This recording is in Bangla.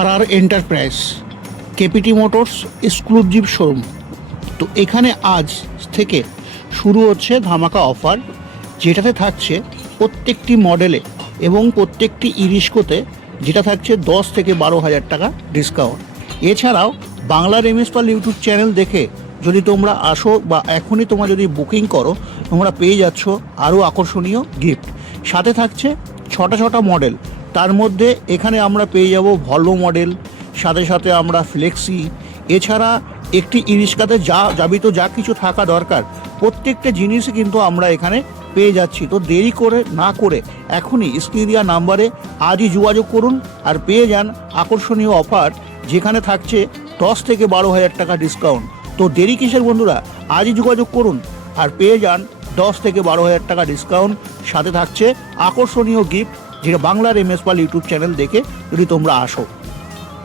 আর enterprise KPT motors exclusive showroom. তো এখানে আজ থেকে শুরু হচ্ছে ধামাকা অফার, যেটাতে থাকছে প্রত্যেকটি মডেলে এবং প্রত্যেকটি ইরিস্কোতে যেটা থাকছে 10 থেকে 12,000 টাকা ডিসকাউন্ট। এছাড়াও বাংলার এমএস পাল ইউটিউব চ্যানেল দেখে যদি তোমরা আসো বা এখনই তোমরা যদি বুকিং করো, তোমরা পেয়ে যাচ্ছ আরও আকর্ষণীয় গিফট। সাথে থাকছে ছটা মডেল, তার মধ্যে এখানে আমরা পেয়ে যাব ভলভো মডেল, সাথে সাথে আমরা ফ্লেক্সি, এছাড়া একটি ইরিস্কাতে যা কিছু থাকা দরকার প্রত্যেকটা জিনিসই কিন্তু আমরা এখানে পেয়ে যাচ্ছি। তো দেরি করে না করে এখনই স্ক্রিনে দেওয়া নাম্বারে আজই যোগাযোগ করুন আর পেয়ে যান আকর্ষণীয় অফার, যেখানে থাকছে 10 থেকে 12,000 টাকা ডিসকাউন্ট। তো দেরি কিসের বন্ধুরা, আজই যোগাযোগ করুন আর পেয়ে যান 10 থেকে 12,000 টাকা ডিসকাউন্ট। সাথে থাকছে আকর্ষণীয় গিফট, যেটা বাংলার এমএস পাল ইউটিউব চ্যানেল দেখে যদি তোমরা আসো।